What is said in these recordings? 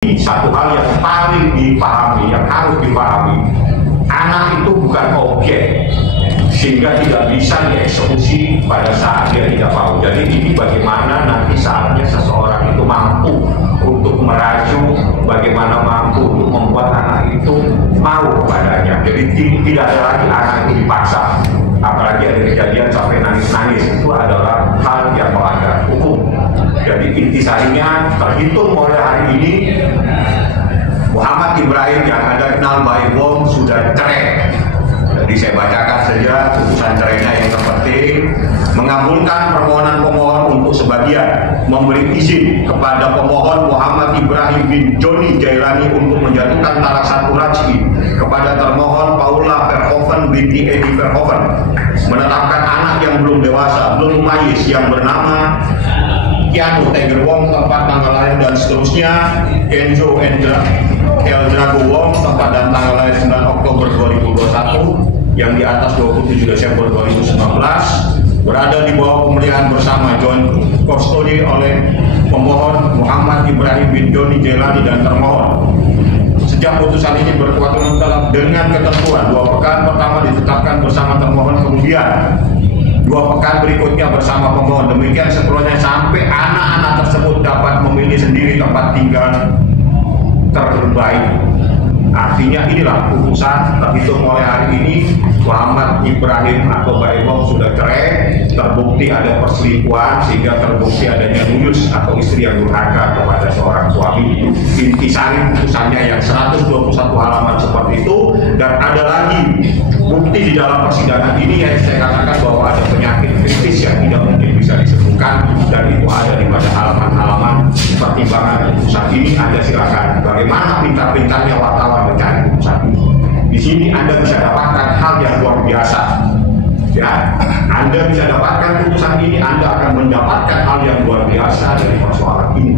Satu hal yang paling dipahami, yang harus dipahami, anak itu bukan objek, sehingga tidak bisa dieksekusi pada saat dia tidak mau. Jadi ini bagaimana nanti saatnya seseorang itu mampu untuk merajuk, bagaimana mampu untuk membuat anak itu mau kepadanya. Jadi tidak ada lagi anak itu dipaksa. Apalagi ada kejadian sampai nangis-nangis, itu adalah hal yang melanggar hukum. Jadi intisarinya terhitung mulai hari ini Muhammad Ibrahim yang Anda kenal by Wong sudah cerai. Jadi saya bacakan saja putusan cerainya yang terpenting: mengabulkan permohonan pemohon untuk sebagian, memberi izin kepada pemohon Muhammad Ibrahim bin Joni Jailani untuk menjatuhkan talak satu raj'i kepada termohon Paula Verhoeven binti Edi Verhoeven, menetapkan anak yang belum dewasa, belum mayis yang bernama Kianu Tiger Wong tempat tanggal lahir dan seterusnya, Enzo Eldrago Wong tempat dan tanggal lahir 9 Oktober 2021 yang di atas 27 Desember 2019, berada di bawah pemeliharaan bersama joint custody oleh pemohon Muhammad Ibrahim bin Joni Jailani dan termohon. Sejak putusan ini berkekuatan mutlak dengan ketentuan 2 pekan pertama ditetapkan bersama termohon, kemudian 2 pekan berikutnya bersama pemohon, demikian seterusnya sampai anak-anak tersebut dapat memilih sendiri tempat tinggal terbaik. Artinya inilah putusan terhitung mulai hari ini Muhammad Ibrahim atau Baibong sudah cerai, terbukti ada perselingkuhan sehingga terbukti adanya nuyus atau istri yang durhaka kepada seorang suami. Intisari putusannya yang 121 halaman seperti itu, dan ada lagi bukti di dalam persidangan ini yang saya katakan bahwa ada penyakit kritis yang tidak mungkin bisa disembuhkan, dan itu ada di pada halaman-halaman pertimbangan putusan ini. Anda silakan bagaimana pintar-pintarnya wartawan mencari putusan ini. Di sini Anda bisa dapatkan hal yang luar biasa. Ya, Anda bisa dapatkan putusan ini, Anda akan mendapatkan hal yang luar biasa dari persoalan ini.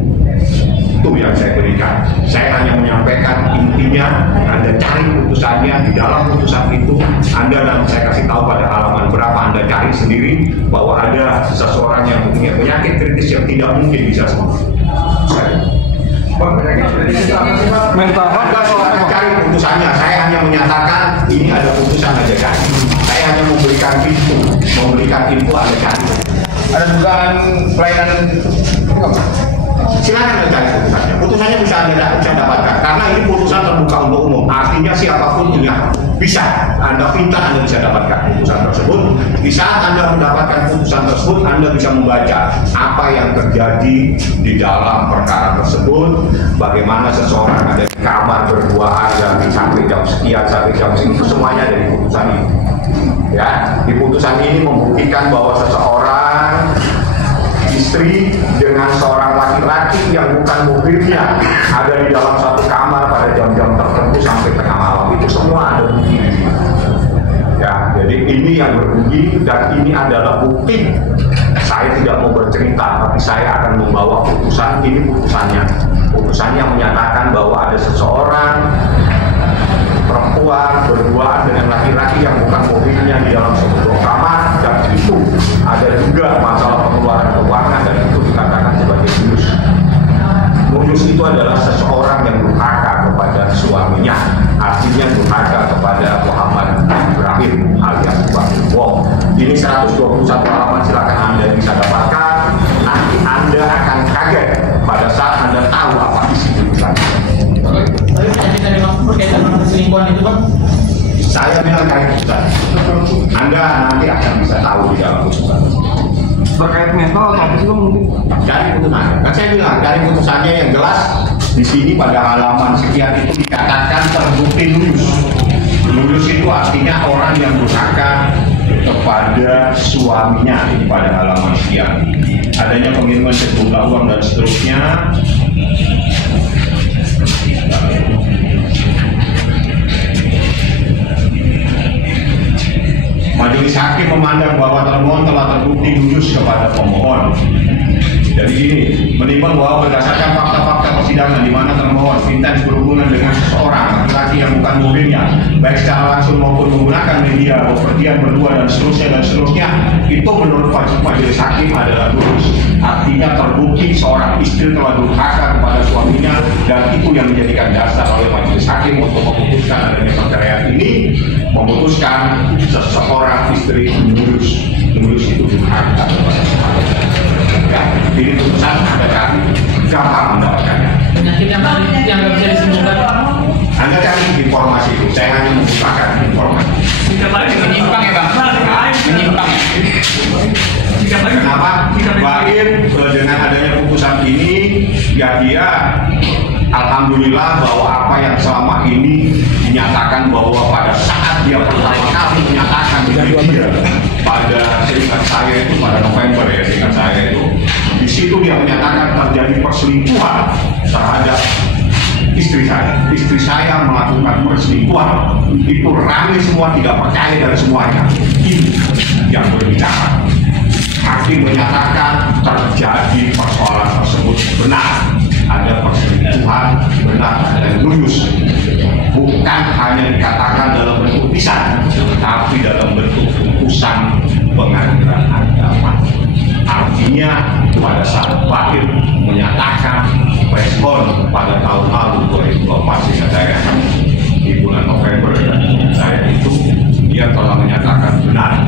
Itu yang saya berikan. Saya hanya menyampaikan intinya. Anda cari putusannya di dalam putusan itu. Anda, dan saya kasih tahu pada halaman berapa, Anda cari sendiri bahwa ada seseorang yang punya penyakit kritis yang tidak mungkin bisa sembuh. Mental Anda cari putusannya. Saya hanya menyatakan ini ada putusan, aja cari. Saya hanya memberikan info, Anda cari. Ada dugaan pelayanan silakan Anda cari putusannya. Putusannya bisa Anda dapatkan karena ini putusan terbuka untuk umum. Artinya siapapun punya, bisa Anda pintar, Anda bisa dapatkan putusan tersebut. Di saat Anda mendapatkan putusan tersebut, Anda bisa membaca apa yang terjadi di dalam perkara tersebut, bagaimana seseorang ada di kamar berduaan sampai jam sekian, sampai jam segitu, itu semuanya dari putusan ini. Ya, di putusan ini membuktikan bahwa seseorang istri dengan seorang laki-laki yang bukan mobilnya ada di dalam satu kamar pada jam-jam tertentu sampai tengah malam, itu semua ada bukti. Ya, jadi ini yang berbukti, dan ini adalah bukti. Saya tidak mau bercerita, tapi saya akan membawa putusan ini. Putusannya menyatakan bahwa ada seseorang perempuan berduaan dengan laki-laki yang bukan mobilnya di dalam sebuah kamar, dan itu ada juga masalah pengeluaran keuangan, dan itu dikatakan sebagai nuyus. Nuyus itu adalah seseorang yang durhaka kepada suaminya, artinya durhaka kepada Muhammad Ibrahim alias Wong. Ini 121 halaman, silakan Anda bisa dapatkan. Nanti Anda akan kaget pada saat Anda tahu apa isi putusan. Tapi kita dimaksud berkaitan dengan perselingkuhan itu, Pak? Saya bilang cari putusan. Anda nanti akan bisa tahu di dalam putusan. terkait mental atau apa sih mungkin? Cari putusannya. Kan saya bilang cari putusannya yang jelas. Di sini pada halaman sekian itu dikatakan terbukti nuyus. Nuyus itu artinya orang yang durhaka kepada suaminya. Ini pada halaman sekian. Adanya pengiriman sejumlah uang dan seterusnya. Majelis hakim memandang bahwa termohon telah terbukti nuyus kepada pemohon. Jadi ini menimbang bahwa berdasarkan fakta-fakta persidangan persidangan di mana termohon intens berhubungan dengan seseorang laki-laki yang bukan muridnya, baik secara langsung maupun menggunakan media, bepergian berdua dan seterusnya, itu menurut majelis hakim adalah lurus. Artinya terbukti seorang istri telah durhaka kepada suaminya, dan itu yang menjadikan dasar oleh majelis hakim untuk memutuskan adanya perceraian ini, memutuskan seseorang istri menurut itu durhaka kepada suaminya. Ya, ini putusan Anda cari gampang mendapatkannya. Penyakit yang nggak bisa disembuhkan. Anda cari informasi itu, saya hanya membukakan informasi. Menyimpang ya Bang? Menyimpang ya? Kenapa? Baik, dengan adanya putusan ini, ya dia alhamdulillah bahwa apa yang selama ini dinyatakan bahwa pada saat dia pertama kali menyatakan dia pada seingat saya itu pada November ya, seingat saya itu di situ dia menyatakan terjadi perselingkuhan terhadap istri saya melakukan perselingkuhan, itu ramai semua, tidak percaya dan semuanya. Ini yang berbicara. Hakim menyatakan terjadi persoalan tersebut benar, ada perselingkuhan benar dan lurus, bukan hanya dikatakan dalam bentuk lisan, tapi dalam bentuk putusan pengadilan agama. Artinya pada saat Bahir menyatakan respon pada tahun lalu 2024 saya di bulan November saya itu, dia telah menyatakan benar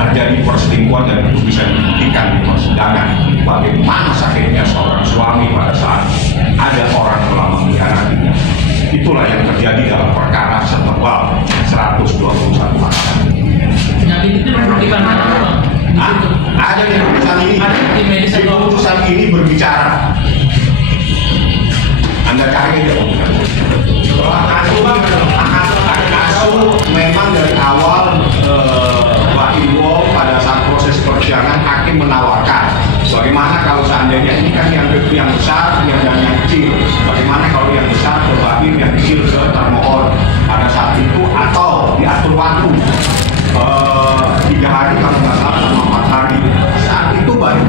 terjadi perselingkuhan dan itu bisa dibuktikan di persidangan bagaimana sakitnya seorang suami pada saat ada orang telah mengkhianatinya. Itulah yang terjadi dalam perkara setebal 121 pasal. Penyakit itu menurut gimana? Ada di putusan ini. Di putusan ini berbicara. Anda cari aja putusan. Kasus memang dari awal Pak Iwo pada saat proses persidangan hakim menawarkan bagaimana kalau seandainya ini kan yang besar yang kecil, bagaimana kalau yang besar ke Bahir, yang kecil ke termohon pada saat itu, atau diatur waktu 3 hari kalau nggak salah sama 4 hari. Saat itu Bahir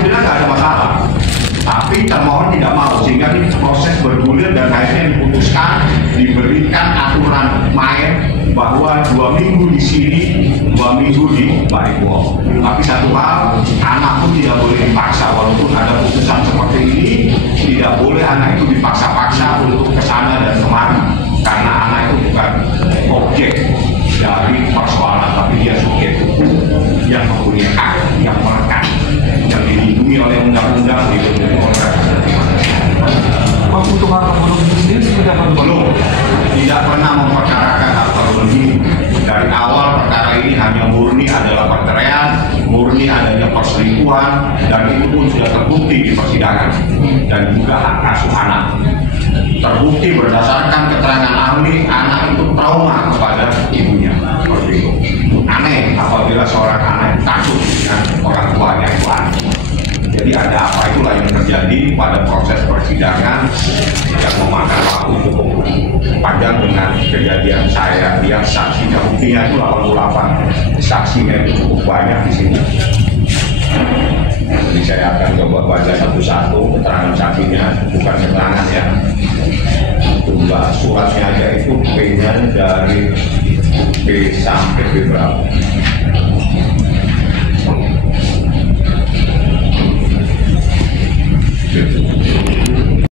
bilang nggak ada masalah, tapi termohon tidak mau, sehingga ini proses bergulir dan akhirnya diputuskan diberikan aturan main bahwa 2 minggu di sini, 2 minggu di Bariwo. Tapi satu hal, anak pun tidak boleh dipaksa, walaupun ada putusan seperti ini, tidak boleh anak itu dipaksa-paksa untuk kesana dan kemari, karena anak itu bukan objek dari persoalan, tapi dia subjek hukum yang mempunyai hak, yang melekat, yang dilindungi oleh undang-undang, dilindungi oleh kebutuhan ekonomi sendiri seperti apa? Belum, tidak pernah memperkarakan hal ini. Dari awal perkara ini hanya murni adalah perceraian, murni adanya perselingkuhan, dan itu pun sudah terbukti di persidangan, dan juga hak asuh anak. Terbukti berdasarkan keterangan ahli, anak itu trauma kepada ibunya. Seperti itu. Aneh apabila seorang anak takut dengan orang tuanya itu aneh. Jadi ada apa itulah yang terjadi pada proses persidangan yang memakan waktu cukup panjang dengan kejadian saya lihat saksinya, buktinya itu 88, saksinya itu cukup banyak di sini. Jadi saya akan coba baca satu-satu keterangan saksinya, bukan keterangan ya. Jumlah suratnya aja itu P-nya dari P sampai B berapa?